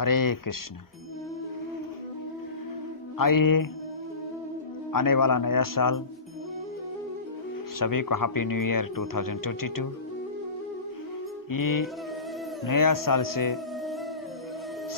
हरे कृष्ण। आइए, आने वाला नया साल सभी को हैप्पी न्यू ईयर 2022। ये नया साल से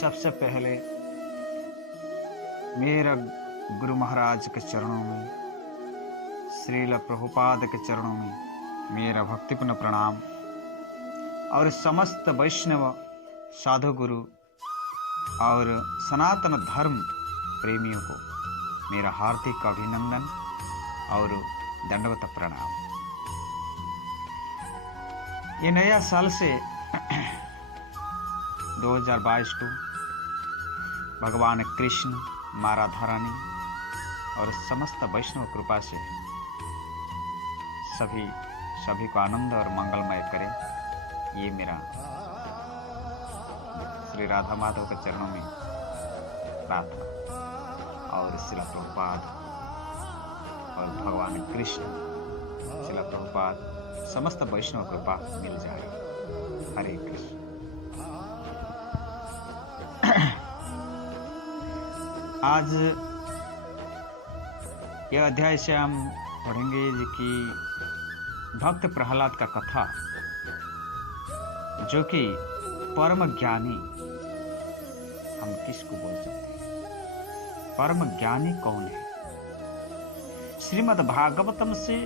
सबसे पहले मेरा गुरु महाराज के चरणों में, श्रील प्रभुपाद के चरणों में मेरा भक्तिपूर्ण प्रणाम और समस्त वैष्णव साधु गुरु और सनातन धर्म प्रेमियों को मेरा हार्दिक अभिनंदन और दंडवत प्रणाम। ये नया साल से 2022 को भगवान कृष्ण, माँ राधा रानी और समस्त वैष्णव कृपा से सभी को आनंद और मंगलमय करे, ये मेरा श्री राधा माधव के चरणों में प्रार्थना और श्रील प्रभुपाद और भगवान कृष्ण, श्रील प्रभुपाद, समस्त वैष्णव कृपा मिल जाए। हरे कृष्ण। आज यह अध्याय से हम पढ़ेंगे कि भक्त प्रहलाद का कथा, जो कि परम ज्ञानी हम किसको बोल सकते हैं? परम ज्ञानी कौन है? श्रीमद् भागवतम से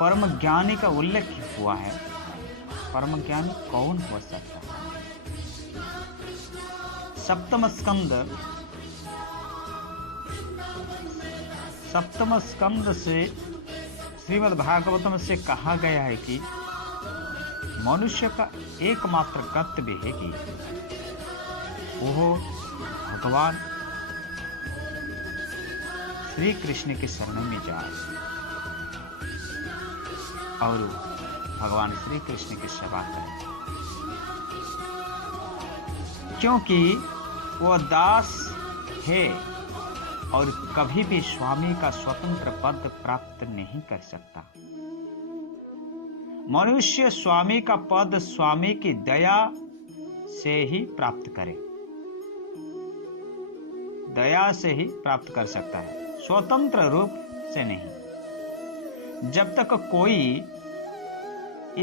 परम ज्ञानी का उल्लेख हुआ है। परम ज्ञानी कौन हो सकता है? सप्तम स्कंद से श्रीमद् भागवतम से कहा गया है कि मनुष्य का एकमात्र कर्तव्य है कि वो भगवान श्री कृष्ण के शरण में जाए और भगवान श्री कृष्ण की सेवा करे, क्योंकि वो दास है और कभी भी स्वामी का स्वतंत्र पद प्राप्त नहीं कर सकता। मनुष्य स्वामी का पद स्वामी की दया से ही प्राप्त करे, दया से ही प्राप्त कर सकता है, स्वतंत्र रूप से नहीं। जब तक कोई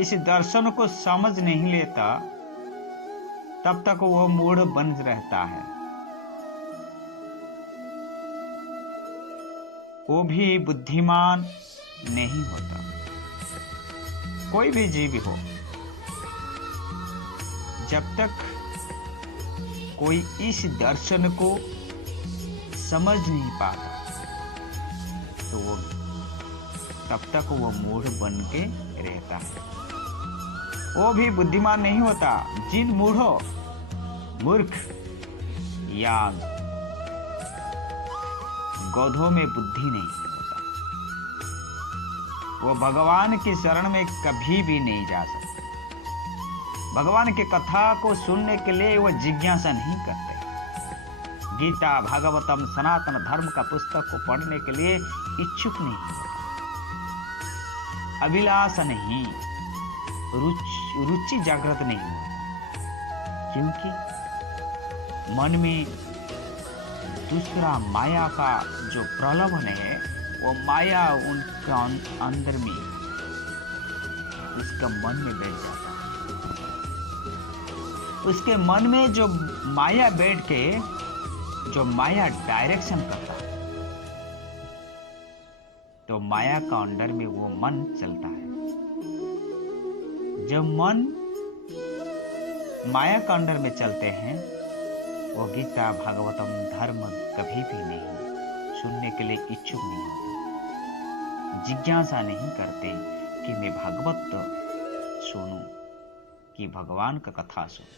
इस दर्शन को समझ नहीं लेता, तब तक वो मूढ़ बन रहता है। वो भी बुद्धिमान नहीं होता। कोई भी जीव हो, जब तक कोई इस दर्शन को समझ नहीं पाता, तो तब तक वो मूढ़ बन के रहता है। वो भी बुद्धिमान नहीं होता। जिन मूढ़ों, मूर्ख या गौधों में बुद्धि नहीं होता, वो भगवान की शरण में कभी भी नहीं जा सकते। भगवान की कथा को सुनने के लिए वो जिज्ञासा नहीं करते। गीता, भागवतम, सनातन धर्म का पुस्तक को पढ़ने के लिए इच्छुक नहीं होता, अभिलाषा नहीं, रुचि जागृत नहीं होता, क्योंकि मन में दूसरा माया का जो प्रलोभन है, वो माया उनके अंदर में, उसका मन में बैठ जाता है। उसके मन में जो माया बैठ के जो माया डायरेक्शन करता है, तो माया का अंडर में वो मन चलता है। जब मन माया का अंडर में चलते हैं, वो गीता, भागवतम, धर्म कभी भी नहीं सुनने के लिए इच्छुक नहीं होते, जिज्ञासा नहीं करते कि मैं भागवत सुनूं, कि भगवान का कथा सुनूं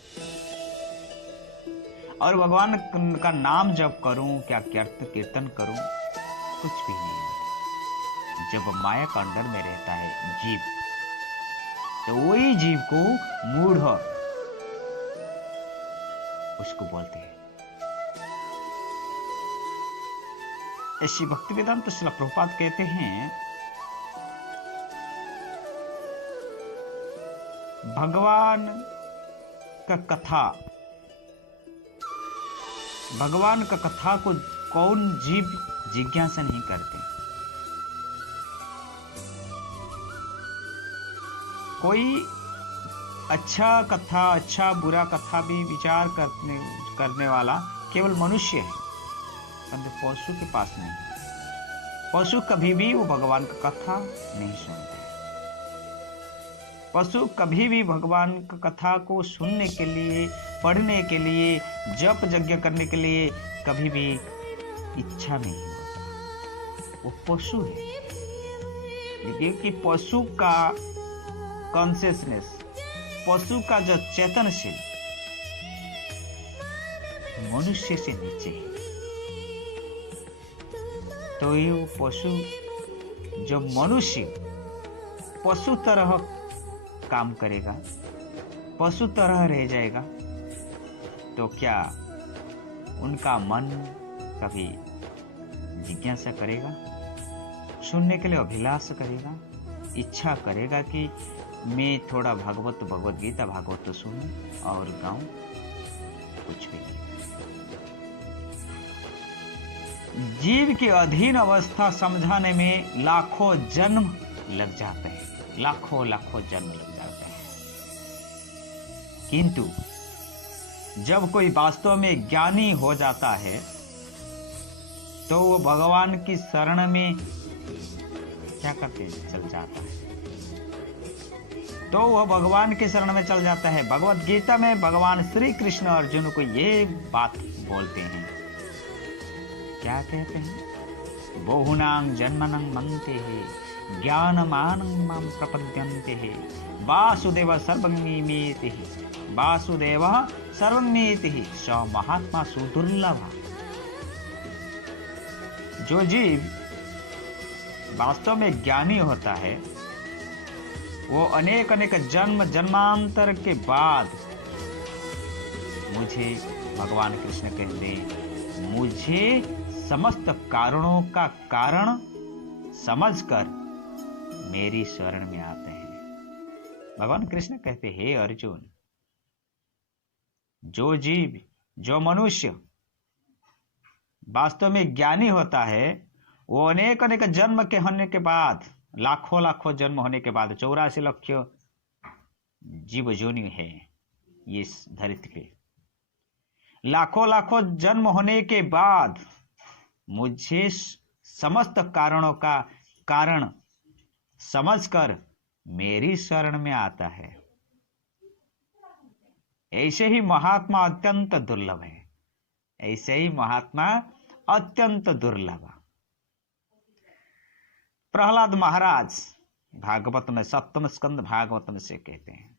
और भगवान का नाम जप करूं, क्या कीर्तन करूं, कुछ भी नहीं होता। जब माया का अंडर में रहता है जीव, तो वही जीव को मूढ़ उसको बोलते हैं। ऐसी भक्ति वेदांत श्रील प्रभुपाद कहते हैं, भगवान का कथा, भगवान का कथा को कौन जीव जिज्ञासा नहीं करते। कोई अच्छा कथा, अच्छा बुरा कथा भी विचार करने वाला केवल मनुष्य है, परंतु पशु के पास नहीं। पशु कभी भी वो भगवान का कथा नहीं सुनते। पशु कभी भी भगवान का कथा को सुनने के लिए, पढ़ने के लिए, जप यज्ञ करने के लिए कभी भी इच्छा नहीं होता। वो पशु है, क्योंकि पशु का कॉन्शियसनेस, पशु का जो चेतनशील मनुष्य से नीचे है। तो ये वो पशु, जो मनुष्य पशु तरह काम करेगा, पशु तरह रह जाएगा, तो क्या उनका मन कभी जिज्ञासा करेगा, सुनने के लिए अभिलाष करेगा, इच्छा करेगा कि मैं थोड़ा भगवत गीता भागवत सुनूं और गाऊं? कुछ भी नहीं। जीव की अधीन अवस्था समझाने में लाखों जन्म लग जाते हैं, लाखों जन्म लग जाते हैं। किंतु जब कोई वास्तव में ज्ञानी हो जाता है तो वो भगवान की शरण में क्या करते चल जाता है, तो वह भगवान की शरण में चल जाता है। भगवत गीता में भगवान श्री कृष्ण अर्जुन को ये बात बोलते हैं, क्या कहते हैं? बहुनां जन्मनं मनते है ज्ञानमानं मां प्रपद्यन्ते है वासुदेव सर्वमेति वासुदेव सर्वमेति स महात्मा सुदुर्लभ। जो जीव वास्तव में ज्ञानी होता है वो अनेक जन्म जन्मांतर के बाद मुझे, भगवान कृष्ण कहते हैं, मुझे समस्त कारणों का कारण समझकर मेरी शरण में आते हैं। भगवान कृष्ण कहते हैं, हे अर्जुन, जो जीव, जो मनुष्य वास्तव में ज्ञानी होता है वो अनेक जन्म के होने के बाद, लाखों जन्म होने के बाद, 84 लाख जीव जोनि है ये धरती पे, लाखों जन्म होने के बाद मुझे समस्त कारणों का कारण समझकर मेरी शरण में आता है। ऐसे ही महात्मा अत्यंत दुर्लभ है, ऐसे ही महात्मा अत्यंत दुर्लभ। प्रहलाद महाराज भागवत में 7वें स्कंद भागवत में से कहते हैं,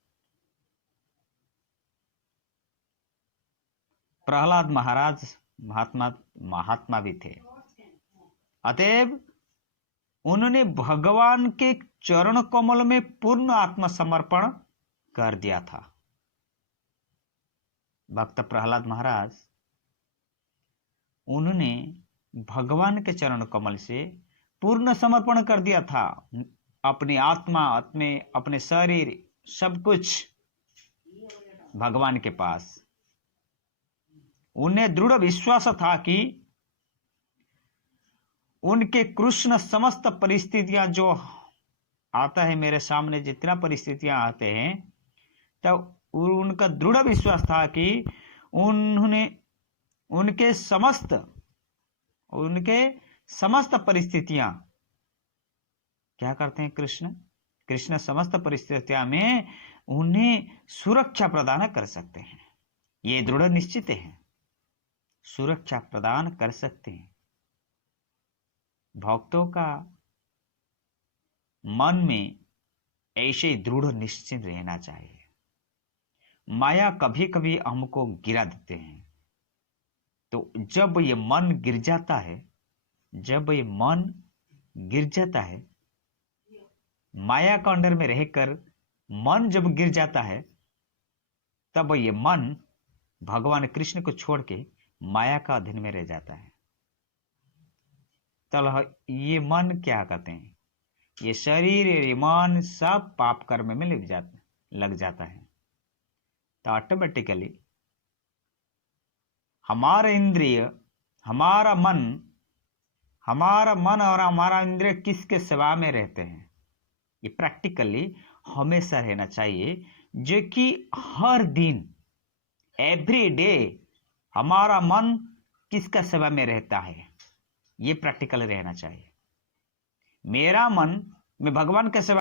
प्रहलाद महाराज महात्मा भी थे, अतएव उन्होंने भगवान के चरण कमल में पूर्ण आत्मसमर्पण कर दिया था। भक्त प्रहलाद महाराज, उन्होंने भगवान के चरण कमल से पूर्ण समर्पण कर दिया था, अपनी आत्मा, अपने शरीर, सब कुछ भगवान के पास। उन्हें दृढ़ विश्वास था कि उनके कृष्ण समस्त परिस्थितियां जो आता है मेरे सामने, जितना परिस्थितियां आते हैं, तब उनका दृढ़ विश्वास था कि उनके समस्त परिस्थितियां क्या करते हैं? कृष्ण समस्त परिस्थितियां में उन्हें सुरक्षा प्रदान कर सकते हैं। ये दृढ़ निश्चित है, सुरक्षा प्रदान कर सकते हैं। भक्तों का मन में ऐसे दृढ़ निश्चित रहना चाहिए। माया कभी कभी हमको गिरा देते हैं, तो जब ये मन गिर जाता है, माया का अंडर में रहकर मन जब गिर जाता है, तब ये मन भगवान कृष्ण को छोड़ के माया का अधीन में रह जाता है। तो ये मन क्या करते हैं? ये शरीर, ये मन सब पाप कर्म में लग जाता है। तो ऑटोमेटिकली हमारा इंद्रिय, हमारा मन और हमारा इंद्रिय किसके सेवा में रहते हैं, ये प्रैक्टिकली हमेशा रहना चाहिए, जो कि हर दिन एवरी डे हमारा मन किसका सेवा में रहता है, ये प्रैक्टिकल रहना चाहिए। मेरा मन मैं भगवान के सेवा